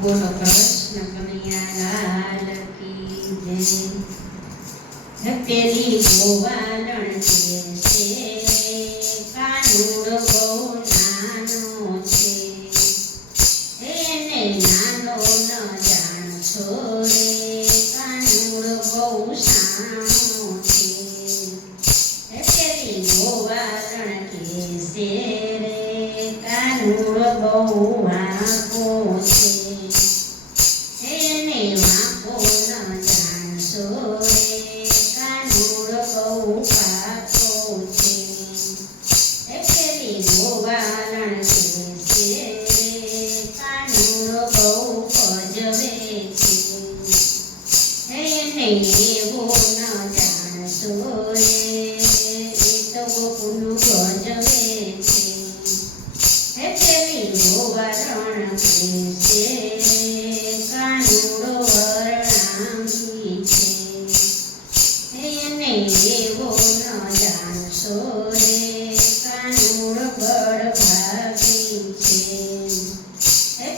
બોલો કૃષ્ણ કનૈયા લાલ કી જય। તેરી ગોવાલણ છે કાનુડો બહુ નાનો છે, એને નાનો ન જાણશો રે, કાનુડો બહુ સાણો છે। તેરી ગોવાલણ કે છે રે કાનુડો બહુ વાંકો છે, એને વાંકો ન જાણશો રે, કાનુડો બહુ પાકો છે। તેરી ગોવાલણ કે છે રે કાનુડો બહુ પજવે છે, એને એવો ન જાણશો રે, એ તો ગોકુળનું ગજવે છે। તેરી ગોવાલણ કે છે કાનુડો વરણાંગી છે, એને એવો ન જાણશો રે, કાનુડો બળભાગી છે।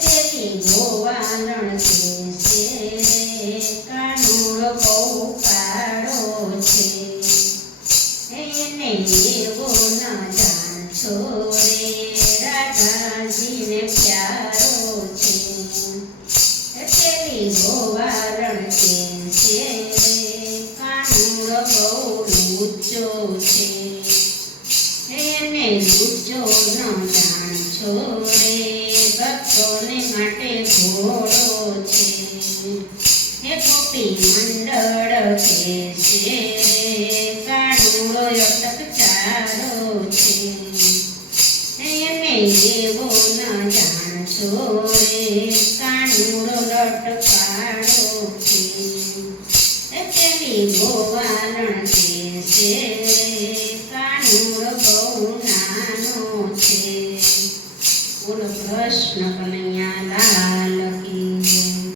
તેરી ગોવાલણ કે છે રે કાનુડો બહુ કાળો છે, એને એવો ન જાણશો રે, રાધાજીને પ્યારો છે। તેરી ગોવાલણ કે છે રે કાનુડો બહુ લુચ્ચો છે, એને લુચ્ચો ન જાણશો રે, ભક્તોને માટે ભોળો છે। ગોપી મંડળ કે છે રે કાનુડો અટકચારો છે, એને એવો ન જાણશો રે, કાનુડો લટકાળો છે। તેરી ગોવાલણ કે છે રે કાનુડો બહુ નાનો છે। બોલો કૃષ્ણ કનૈયા લાલ